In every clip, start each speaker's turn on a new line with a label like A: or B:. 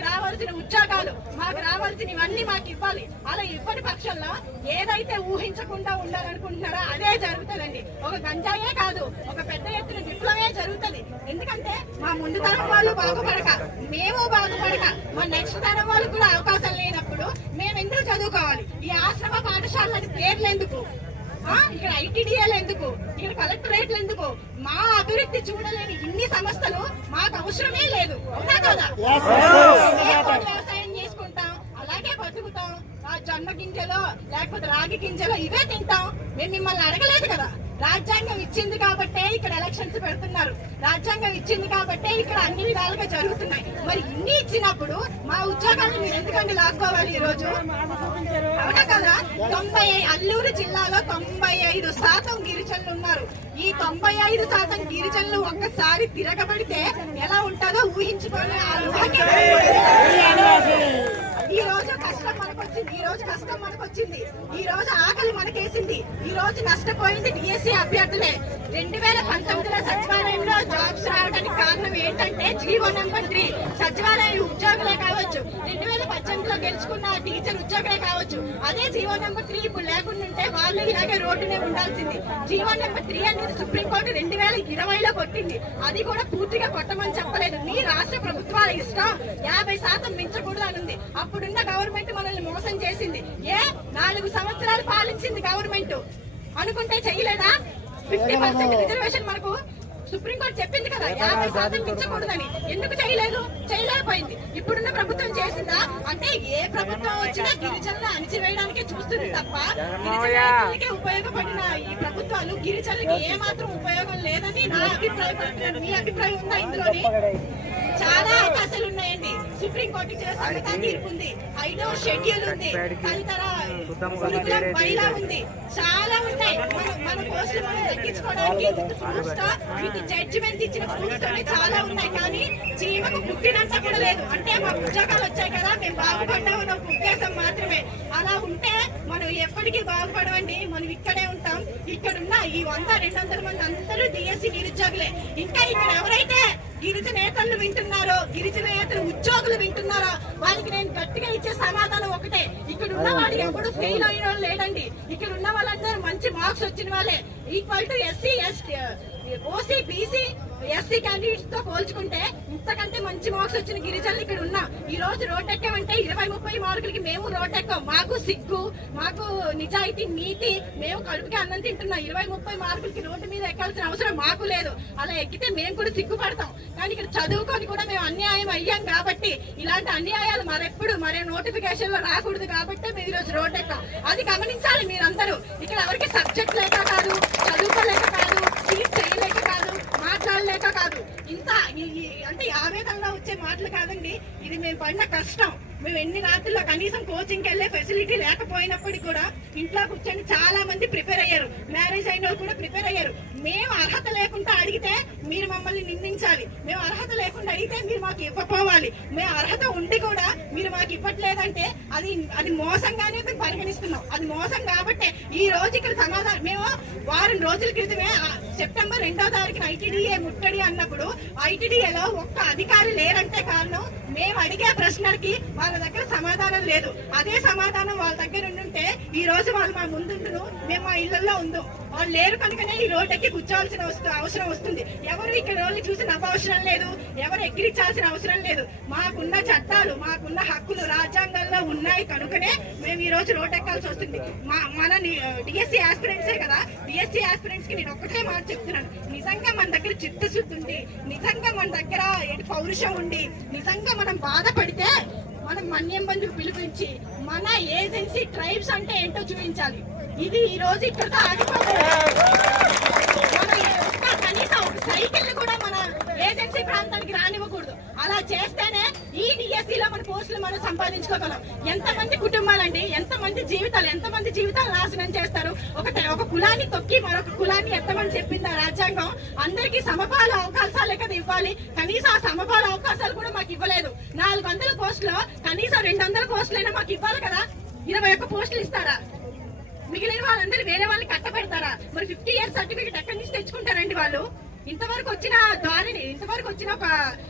A: మాకు రావాల్సిన ఉద్యోగాలు మాకు రావాల్సినవన్నీ మాకు ఇవ్వాలి. అలా ఇవ్వని పక్షంలో ఏదైతే ఊహించకుండా ఉండాలనుకుంటున్నారో అదే జరుగుతుందండి. ఒక గంజాయే కాదు ఒక పెద్ద ఎత్తున విప్లవే జరుగుతుంది. ఎందుకంటే మా ముందు తరం వాళ్ళు బాగుపడక మేము బాగుపడక మా నెక్స్ట్ తరం వాళ్ళకు కూడా అవకాశం లేనప్పుడు మేము ఎందుకు చదువుకోవాలి? ఈ ఆశ్రమ పాఠశాలని పేర్లు ఎందుకు? ఇక్కడ ఐటీడీఎల్ ఎందుకు? ఇక్కడ కలెక్టరేట్లు ఎందుకు? మా అభివృద్ధి చూడలేని ఇన్ని సంస్థలు మాకు అవసరమే లేదు. అవునా కదా? వ్యవసాయం చేసుకుంటాం అలాగే బతుకుతాం. ఆ జొన్న గింజలో లేకపోతే రాగి గింజలో ఇవే తింటాం. మేము మిమ్మల్ని అడగలేదు కదా. రాజ్యాంగం ఇచ్చింది కాబట్టే ఇక్కడ ఎలక్షన్స్ పెడుతున్నారు. రాజ్యాంగం ఇచ్చింది కాబట్టే ఇక్కడ అన్ని విధాలుగా జరుగుతున్నాయి. మరి ఇన్ని ఇచ్చినప్పుడు మా ఉద్యోగాలు మీరు ఎందుకండి లాక్కోవాలి ఈ రోజు అవునా కదా? తొంభై అల్లూరు జిల్లాలో తొంభై ఐదు శాతం గిరిజనులు ఉన్నారు. ఈ తొంభై ఐదు శాతం గిరిజనులు ఒక్కసారి తిరగబడితే ఎలా ఉంటుందో ఊహించుకొని ఈ రోజు కష్టం మనకు వచ్చింది ఈ రోజు కష్టం మనకు వచ్చింది ఈ రోజు ఆక మనకేసింది. ఈ రోజు నష్టపోయింది డిఎస్సి అభ్యర్థులే. రెండు వేల పంతొమ్మిదిలో సచివాలయంలో జాబ్స్ రావడానికి కారణం ఏంటంటే జీవో నెంబర్ త్రీ. సచివాలయ ఉద్యోగులే కావచ్చు. రెండు వేల పద్దెనిమిదిలో గెలుచుకున్న టీచర్ ఉద్యోగులే కావచ్చు. అదే జీవో నెంబర్ త్రీ ఇప్పుడు లేకుండా వాళ్ళు ఇలాగే రోడ్డునే ఉండాల్సింది. జీవో నెంబర్ త్రీ అనేది సుప్రీంకోర్టు రెండు వేల ఇరవైలో కొట్టింది. అది కూడా పూర్తిగా కొట్టమని చెప్పలేదు. మీ రాష్ట్ర ప్రభుత్వాల ఇష్టం యాభై శాతం మించకూడదు అనుంది. ఉంది అప్పుడున్న గవర్నమెంట్ మనల్ని మోసం చేసింది. ఏ నాలుగు సంవత్సరాలు పాలించింది గవర్నమెంట్. అనుకుంటే చెయ్యలేదా? ఫిఫ్టీ పర్సెంట్ రిజర్వేషన్ మనకు సుప్రీంకోర్టు చెప్పింది కదా యాభై శాతం మించకూడదని ఎందుకు చేయలేదు చేయలేకపోయింది ఇప్పుడున్న ప్రభుత్వం చేసిందా? అంటే ఏ ప్రభుత్వం వచ్చినా గిరిజనులు అణిచివేయడానికే చూస్తుంది తప్ప గిరిజనులకే ఉపయోగపడిన ఈ ప్రభుత్వాలు గిరిజనులకి ఏ మాత్రం ఉపయోగం లేదని నా అభిప్రాయం. మీ అభిప్రాయం ఉందా ఇందులోని? చాలా అవకాశాలు ఉన్నాయండి. సుప్రీంకోర్టు ఇచ్చిన సంగతా తీర్పు ఉంది. ఐదో షెడ్యూల్ ఉంది. తదితర బైలా ఉంది. చాలా ఉన్నాయి. మన పోస్టులు మనం జడ్జిమెంట్ ఇచ్చిన ప్రూఫ్స్ చాలా ఉన్నాయి. కానీ చీమకు పుట్టినంత కూడా లేదు. అంటే మా ఉద్యోగాలు వచ్చాయి కదా మేము బాగుపడ్డాము అన్న ఉద్దేశం మాత్రమే. అలా ఉంటే మనం ఎప్పటికీ బాగుపడవండి. మనం ఇక్కడే ఉంటాం. ఇక్కడున్న ఈ వంద రెండు వందల మంది అందరూ డిఎస్సి నిరుద్యోగులే. ఇంకా ఇక్కడ ఎవరైతే గిరిజనేతలు వింటున్నారో గిరిజనేతలు ఉద్యోగులు వింటున్నారో? వాళ్ళకి నేను గట్టిగా ఇచ్చే సమాధానం ఒకటే. ఇక్కడ ఉన్న వాడు ఎవడు ఫెయిల్ అయిన వాళ్ళు లేడండి. ఇక్కడ ఉన్న వాళ్ళందరూ మంచి మార్క్స్ వచ్చిన వాళ్ళే. Equal to SC ST OC BC SC క్యాండిడేట్స్తో పోల్చుకుంటే ఇంతకంటే మంచి మార్క్స్ వచ్చిన గిరిజనులు ఇక్కడ ఉన్నా. ఈ రోజు రోడ్ ఎక్కామంటే ఇరవై ముప్పై మార్కులకి మేము రోడ్ ఎక్కాం మాకు సిగ్గు మాకు నిజాయితీ నీతి మేము కడుపుకి అన్నం తింటున్నాం. ఇరవై ముప్పై మార్కులకి రోడ్డు మీద ఎక్కాల్సిన అవసరం మాకు లేదు. అలా ఎక్కితే మేము కూడా సిగ్గుపడతాం. కానీ ఇక్కడ చదువుకొని కూడా మేము అన్యాయం అయ్యాం కాబట్టి ఇలాంటి అన్యాయాలు మరెప్పుడు మరే నోటిఫికేషన్లో రాకూడదు కాబట్టి మేము ఈ రోజు రోడ్ ఎక్కాం అది గమనించాలి మీరందరూ. ఇక్కడ ఎవరికి సబ్జెక్ట్ లేక కాదు చదువుకోలేక కాదు లేక కాదు. ఇంత ఈ- అంటే ఆవేదనలో వచ్చే మాటలు కాదండి. ఇది మేము పడిన కష్టం. మేము ఎన్ని రాత్రుల్లో కనీసం కోచింగ్ వెళ్ళే ఫెసిలిటీ లేకపోయినప్పటికీ కూడా ఇంట్లో కూర్చొని చాలా మంది ప్రిపేర్ అయ్యారు. మ్యారేజ్ అయిన వాళ్ళు కూడా ప్రిపేర్ అయ్యారు. మేము అర్హత లేకుండా అడిగితే మీరు మమ్మల్ని నిందించాలి. మేము అర్హత లేకుండా అడిగితే మీరు మాకు ఇవ్వకపోవాలి మేము అర్హత ఉండి కూడా మీరు మాకు ఇవ్వట్లేదంటే అది అది మోసంగానే మేము పరిగణిస్తున్నాం. అది మోసం కాబట్టి ఈ రోజు ఇక్కడ సమాధానం మేము వారం రోజుల క్రితమే సెప్టెంబర్ రెండో తారీఖున ఐటీడీఏ ముట్టడి అన్నప్పుడు ఐటీడీఏలో ఒక్క అధికారి లేరంటే కారణం మేము అడిగే ప్రశ్నలకి వాళ్ళ దగ్గర సమాధానం లేదు. అదే సమాధానం వాళ్ళ దగ్గర ఉండుంటే ఈ రోజు వాళ్ళు మా ముందుంటును మేము మా ఇళ్ళలో ఉందాం వాళ్ళు లేరు కనుకనే ఈ రోడ్డుకి కూర్చోవాల్సిన అవసరం వస్తుంది. ఎవరు ఇక్కడ రోజు చూసి నవ్వవసరం లేదు. ఎవరు ఎక్కిరించాల్సిన అవసరం లేదు. మాకున్న చట్టాలు మాకున్న హక్కులు రాజ్యాంగంలో ఉన్నాయి కనుకనే మేము ఈ రోజు రోడ్ ఎక్కాల్సి వస్తుంది. మా మన డిఎస్సి ఆస్పిరెంట్సే కదా. డిఎస్సి ఆస్పిరెంట్స్కి నేను ఒక్కటే మాట చెప్తున్నాను. నిజంగా మన దగ్గర చిత్తశుద్ధి ఉంది. నిజంగా మన దగ్గర పౌరుషం ఉండి నిజంగా మనం బాధపడితే మనం మన్యంబంధులు పిలిపించి మన ఏజెన్సీ ట్రైబ్స్ అంటే ఏంటో చూపించాలి. ఇది ఈ రోజు ఇక్కడ ఆగిపోతుంది. మన కనీసం ఒక సైకిల్ కూడా మన ఏజెన్సీ ప్రాంతానికి రానివ్వకూడదు. అలా చేస్తేనే ఈ డిఎస్సి లో మన పోస్టులు మనం సంపాదించుకోగలం. ఎంతమంది కుటుంబాలండి ఎంతమంది జీవితాలు ఎంతమంది జీవితాలు నాశనం చేస్తారు? ఒక ఒక కులాన్ని తొక్కి మరొక కులాన్ని ఎత్తమని చెప్పింది ఆ రాజ్యాంగం. అందరికీ సమపాల అవకాశాలే కదా ఇవ్వాలి. కనీసం ఆ సమపాల అవకాశాలు కూడా మాకు ఇవ్వలేదు. నాలుగు వందల పోస్టులో కనీసం రెండు వందల పోస్టులైనా మాకు ఇవ్వాలి కదా? ఇరవై ఒక్క పోస్టులు ఇస్తారా? మిగిలిన వాళ్ళందరూ వేరే వాళ్ళని కట్టబెడతారా? మరి ఫిఫ్టీ ఇయర్స్ సర్టిఫికేట్ ఎక్కడి నుంచి తెచ్చుకుంటారండి వాళ్ళు? ఇంతవరకు వచ్చిన దానిని ఇంతవరకు వచ్చిన ఒక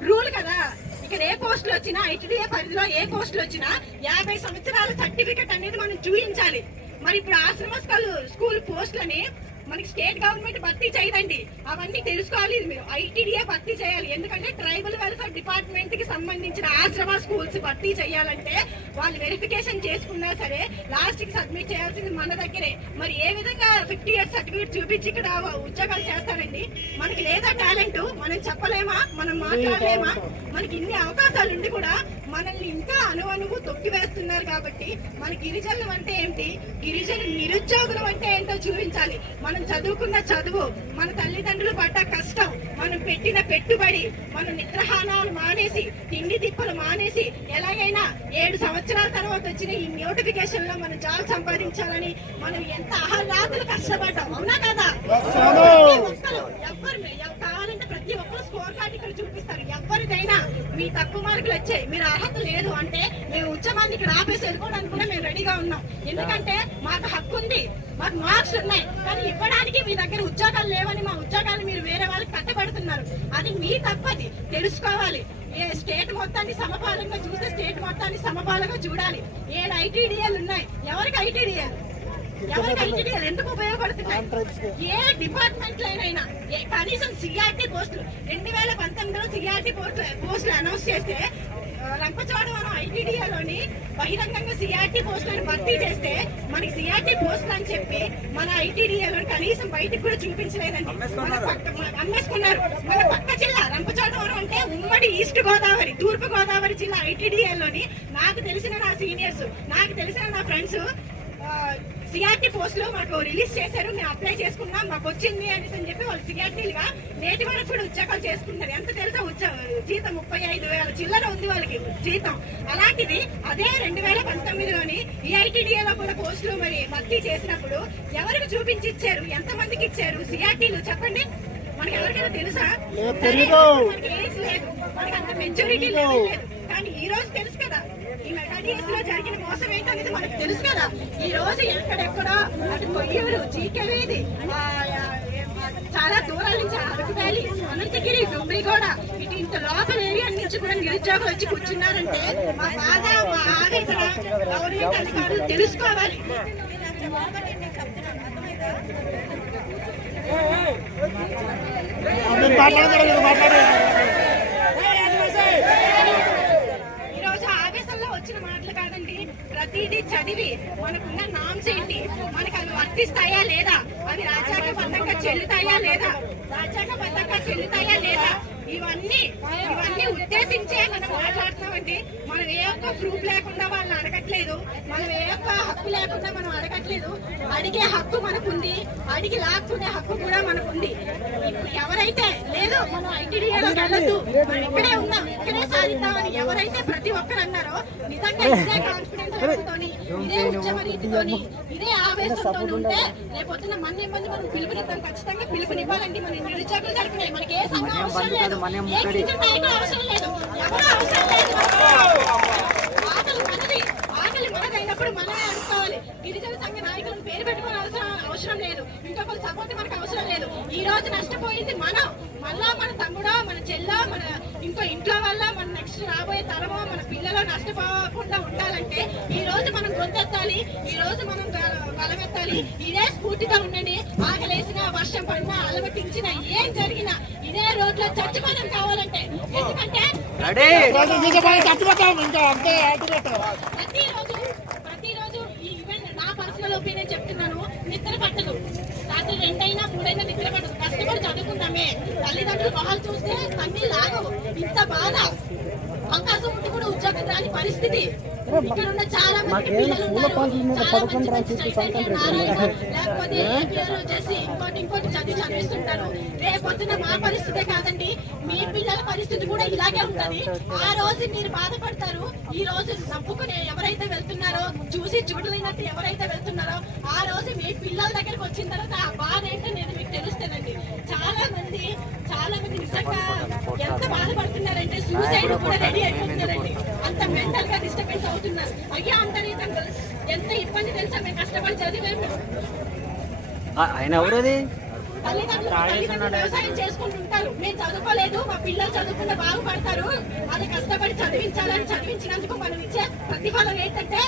A: రూల్ కదా. ఇక ఇక్కడ ఏ పోస్టులు వచ్చినా ఐటీడీఏ పరిధిలో ఏ పోస్టులు వచ్చినా యాభై సంవత్సరాల సర్టిఫికెట్ అనేది మనం చూపించాలి మరి ఇప్పుడు ఆశ్రమ స్కూల్ స్కూల్ పోస్టులని మనకి స్టేట్ గవర్నమెంట్ భర్తీ చేయదండి. అవన్నీ తెలుసుకోవాలి ఇది మీరు. ఐటీడీఏ భర్తీ చేయాలి. ఎందుకంటే ట్రైబల్ వెల్ఫేర్ డిపార్ట్మెంట్కి సంబంధించిన ఆశ్రమ స్కూల్స్ భర్తీ చేయాలంటే వాళ్ళు వెరిఫికేషన్ చేసుకున్నా సరే లాస్ట్కి సబ్మిట్ చేయాల్సింది మన దగ్గరే. మరి ఏ విధంగా ఫిఫ్టీ ఇయర్స్ సర్టిఫికేట్ చూపించి ఇక్కడ ఉద్యోగాలు చేస్తారండి? మనకి లేదా టాలెంట్ మనం చెప్పలేమా? మనం మాట్లాడలేమా? మనకి ఇన్ని అవకాశాలు ఉండి కూడా మనల్ని ఇంకా అనువనువు తొక్కివేస్తున్నారు కాబట్టి మన గిరిజనులు అంటే ఏంటి? గిరిజన నిరుద్యోగులు అంటే ఏంటో చూపించాలి. మనం చదువుకున్న చదువు మన తల్లిదండ్రులు పడ్డ కష్టం మనం పెట్టిన పెట్టుబడి మన నిద్రహానాలు మానేసి తిండి తిప్పలు మానేసి ఎలాగైనా ఏడు సంవత్సరాల తర్వాత వచ్చిన ఈ నోటిఫికేషన్లో మనం జాబ్ సంపాదించాలని మనం ఎంత అహర్రాత్రులు కష్టపడ్డాం. అవునా కదా? ఎవరు ఎవ- కావాలంటే ప్రతి ఒక్కరు స్కోర్ కార్డ్ ఇక్కడ చూపిస్తారు. ఎవరిదైనా మీ తక్కువ మార్కులు వచ్చాయి. మీరు అర్హత లేదు అంటే మేము ఉద్యమాన్ని ఇక్కడ ఆపేసి వెళ్ళిపోవడానికి కూడా మేము రెడీగా ఉన్నాం. ఎందుకంటే మాకు హక్కు ఉంది. మాకు మార్క్స్ ఉన్నాయి. కానీ ఇవ్వడానికి మీ దగ్గర ఉద్యోగాలు లేవని మా ఉద్యోగాలు మీరు వేరే వాళ్ళకి కట్టబెడుతున్నారు. అది మీ తప్పది. తెలుసుకోవాలి. ఏ స్టేట్ మొత్తాన్ని సమపాలంగా చూస్తే స్టేట్ మొత్తాన్ని సమపాలంగా చూడాలి. ఏడు ఐటీడీఎల్ ఉన్నాయి. ఎవరికి ఐటీడీఎల్ ఎవరికి ఐటీడీఎల్ ఎందుకు ఉపయోగపడుతున్నాయి? ఏ డిపార్ట్మెంట్ లోనైనా కనీసం సిఆర్టీ పోస్టులు రెండు వేల పంతొమ్మిదిలో సిఆర్టీ పోస్టులు అనౌన్స్ చేస్తే రంపచోడవరం ఐటీడీఏలోని బహిరంగంగా సిఆర్టీ పోస్టులను భర్తీ చేస్తే మనకి సిఆర్టీ పోస్టులు అని చెప్పి మన ఐటీడీఏలో కనీసం బయటకు కూడా చూపించలేదండి. అమ్మేసుకున్నారు. మన పక్క జిల్లా రంపచోడవరం అంటే ఉమ్మడి ఈస్ట్ గోదావరి తూర్పు గోదావరి జిల్లా ఐటీడీఏలోని నాకు తెలిసిన నా సీనియర్స్ నాకు తెలిసిన నా ఫ్రెండ్స్ సిఆర్టీ పోస్టులు మాకు రిలీజ్ చేశారు మేము అప్లై చేసుకున్నాం మాకు వచ్చింది అనేసి అని చెప్పి వాళ్ళు సిఆర్టీలుగా నేటి వరకు కూడా ఉద్యోగాలు చేసుకుంటారు ఎంత తెలుసా? జీతం ముప్పై ఐదు వేల చిల్లర ఉంది వాళ్ళకి జీతం. అలాంటిది అదే రెండు వేల పంతొమ్మిదిలోని ఈ ఐటీడీఏలో కూడా పోస్టులు మరి భర్తీ చేసినప్పుడు ఎవరికి చూపించి ఇచ్చారు ఎంత మందికి ఇచ్చారు సిఆర్టీలు? చెప్పండి. మనకి ఎవరికైనా తెలుసా? మనకి ఏజ్ లేదు. మనకి అంత మెచ్యూరిటీ లేదు. కానీ ఈ రోజు తెలుసు కదా లో జరిగిన మోసం ఏంటనేది మనకు తెలుసు కదా. ఈ రోజు ఎక్కడెక్కడో అటు కొయ్యూరు జీకెవేది చాలా దూరాల నుంచి అరకు వ్యాలీ అనంతగిరి డుమ్రిగూడ ఇటు ఇంత లోపల ఏరియా నుంచి కూడా నిరుద్యోగులు వచ్చి కూర్చున్నారంటే మా బాధ మా ఆవేదన గవర్నమెంట్ అధికారులు తెలుసుకోవాలి. మాట్లాడదు మాట్లాడదు రోజు ఆవేశంలో వచ్చిన మాటలు కాదండి ప్రతిదీ చదివి మనకున్న నామ్స్ ఏంటి? మనకు అవి వర్తిస్తాయా లేదా? అవి రాజ్యాంగబద్ధంగా చెల్లుతాయా లేదా? రాజ్యాంగబద్ధంగా చెల్లుతాయా లేదా? ఇవన్నీ ఇవన్నీ ఉద్దేశించే మనం మాట్లాడుతున్నామండి మనం ఏ ఒక్క ప్రూఫ్ లేకుండా వాళ్ళని అడగట్లేదు. మనం ఏ ఒక్క హక్కు లేకుండా మనం అడగట్లేదు. అడిగే హక్కు మనకుంది. అడిగి లాక్కునే హక్కు కూడా మనకుంది. ఎవరైతే లేదు మనం ఐటీడీఏలో వెళ్ళొద్దు. మనం ఇక్కడే ఉన్నాం ఇక్కడే సాధిద్దామని ఎవరైతే ప్రతి ఒక్కరు అన్నారో నిజంగా ఇదే కాన్ఫిడెన్స్ ఇదే ఉద్యమ రీతితోని ఇదే ఆవేశంతో ఉంటే రేపొద్దున మన మంది మనం పిలుపునిద్దాం. ఖచ్చితంగా పిలుపునివ్వాలండి. మన నిరుద్యోగులు తరపునే మనకి ఏ సంఘం అవసరం లేదు. ఏ గిరిజన అయినప్పుడు మనమే అనుకోవాలి గిరిజన సంఘ నాయకులను పేరు పెట్టుకుని అవసరం అవసరం లేదు ఇంకొకరు సపోర్ట్ మనకు అవసరం లేదు ఈ రోజు నష్టపోయింది మనం మళ్ళా మన తమ్ముడో మన చెల్లో మన ఇంకో ఇంట్లో వల్ల మన నెక్స్ట్ రాబోయే తరమో మన పిల్లలు నష్టపోకుండా ఉండాలంటే ఈ రోజు మనం గొంతెత్తాలి ఈ రోజు మనం గ- ఇదే స్ఫూర్తిగా ఉండండి. ఆకలేసిన వర్షం పడినా అలమటించిన ఏం జరిగినా ఇదే రోడ్లో చచ్చిపోవడం కావాలంటే. ఎందుకంటే ప్రతిరోజు ప్రతిరోజు ఈవెంట్ నా పర్సనల్ ఒపీనియన్ చెప్తున్నాను. నిద్ర పట్టదు. రాత్రి రెండైనా మూడైనా నిద్ర పట్టదు. కష్టపడి చదువుకున్నామే తల్లిదండ్రులు మొహాలు చూస్తే కన్నీ లాగవు ఇంత బాధ. అవకాశం ఉండి కూడా ఉద్యోగం రాని పరిస్థితి. ఇక్కడ ఉన్న చాలా మంది ఇంకోటి ఇంకోటి చదివి చదివిస్తుంటారు. రేపొద్దున మా పరిస్థితే కాదండి. మీ పిల్లల పరిస్థితి కూడా ఇలాగే ఉంటది. ఆ రోజు మీరు బాధపడతారు. ఈ రోజు నవ్వుకుని ఎవరైతే వెళ్తున్నారో చూసి చూడలేనట్టు ఎవరైతే వెళ్తున్నారో ఆ రోజు మీ పిల్లల దగ్గరికి వచ్చిన తర్వాత ఆ బాధ ఏంటనేది మీకు తెలుస్తుందండి చాలా మంది చాలా మంది నిజంగా ఎంత బాధపడుతున్నారంటే సూసైడ్ కూడా రెడీ అయిపోతున్నారండి అంత మెంటల్గా డిస్టర్బెన్స్ అవుతున్నారు అయ్యా అంటారు ఎంత ఇబ్బంది తెలుసా? మేము కష్టపడి చదివాము.
B: ఆయన ఎవరది?
A: వ్యవసాయం చేసుకుంటుంటారు మేము చదువుకోలేదు మా పిల్లలు చదువుకుంటే బాగుపడతారు. అది కష్టపడి చదివించాలని చదివించినందుకు మనం ఇచ్చే ప్రతిఫలం ఏంటంటే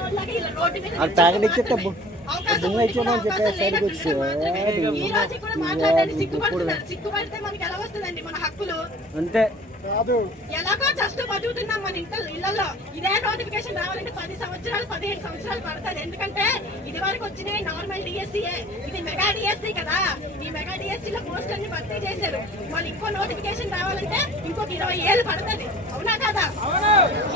A: వాళ్ళకి ఇలా రోడ్డు మీద
B: సైడ్కి వచ్చి,
A: సిగ్గుపడితే మనకి ఎలా వస్తుందండి మన హక్కులు?
B: అంతే.
A: ఎలాగో జస్ట్ బతుకుతున్నాం మన ఇంట్లో ఇళ్ళలో ఇదే నోటిఫికేషన్ రావాలంటే పది సంవత్సరాలు పదిహేను సంవత్సరాలు పడుతుంది. ఎందుకంటే ఇది వరకు వచ్చినాయి నార్మల్ డిఎస్సీఏ ఇది మెగా డిఎస్సీ కదా. ఈ మెగా డిఎస్సీ లో పోస్ట్ అన్ని భర్తీ చేశారు. మళ్ళీ ఇంకో నోటిఫికేషన్ రావాలంటే ఇంకొక ఇరవై ఏళ్ళు పడుతుంది. అవునా కదా?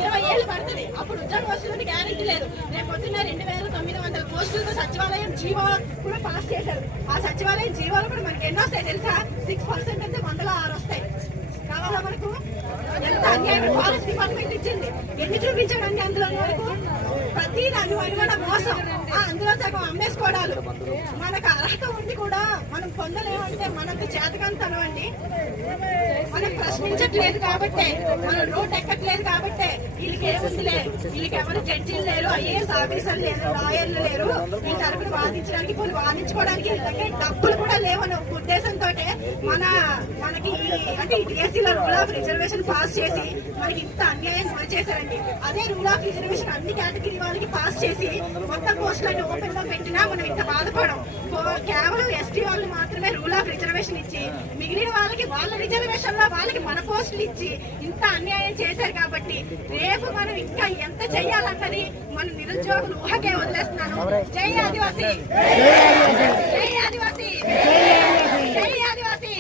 A: ఇరవై ఏళ్ళు పడుతుంది. అప్పుడు ఉద్యోగం వస్తుందని గ్యారెంటీ లేదు. రేపు పొద్దున్న రెండు వేల తొమ్మిది వందల పోస్టులతో సచివాలయం జీవో కూడా పాస్ చేశారు. ఆ సచివాలయం జీవోలు కూడా మనకి ఎన్నో వస్తాయి తెలుసా? సిక్స్ పర్సెంట్ అంటే వందల ఆరు వస్తాయి. కావాలా మనకు ఎంత అన్యాయం ఫారెస్ట్ డిపార్ట్మెంట్ ఇచ్చింది? ఎన్ని చూపించాడండి అందులో వరకు? ప్రతి దాని మోసం అందులో సగం అమ్మేసుకోవడాలు మనకు అర్హత ఉండి కూడా మనం పొందలేమంటే మనకు చేతకంతనం అండి. మనం ప్రశ్నించట్లేదు కాబట్టే మనం రోడ్ ఎక్కట్లేదు కాబట్టే వీళ్ళకి ఏముందిలే? వీళ్ళకి ఎవరు జడ్జీలు లేరు ఐఏఎస్ ఆఫీసర్లు లేరు లాయర్లు లేరు. ఈ తరపున వాదించడానికి కొన్ని వాదించుకోవడానికి వీళ్ళ డబ్బులు కూడా లేవని ఉద్దేశంతో మన మనకి అంటే ఈ డిఎస్సీలో రూల్ ఆఫ్ రిజర్వేషన్ పాస్ చేసి మనకి ఇంత అన్యాయం గురి చేశారండి. అదే రూల్ ఆఫ్ రిజర్వేషన్ అన్ని కేటగిరీ వాళ్ళకి పాస్ చేసి మొత్తం పోస్టులను ఓపెన్లో పెట్టినా మనం ఇంత బాధపడం కేవలం ఎస్టీ వాళ్ళు మాత్రమే రూల్ ఆఫ్ రిజర్వేషన్ ఇచ్చి మిగిలిన వాళ్ళకి వాళ్ళ రిజర్వేషన్లో వాళ్ళకి మన పోస్టులు ఇచ్చి ఇంత అన్యాయం చేశారు కాబట్టి రేపు మనం ఇంకా ఎంత చెయ్యాలన్నది మన నిరుద్యోగులు ఊహకే వదిలేస్తున్నాను. జై ఆదివాసీ! జై ఆదివాసీ! జై ఆదివాసీ!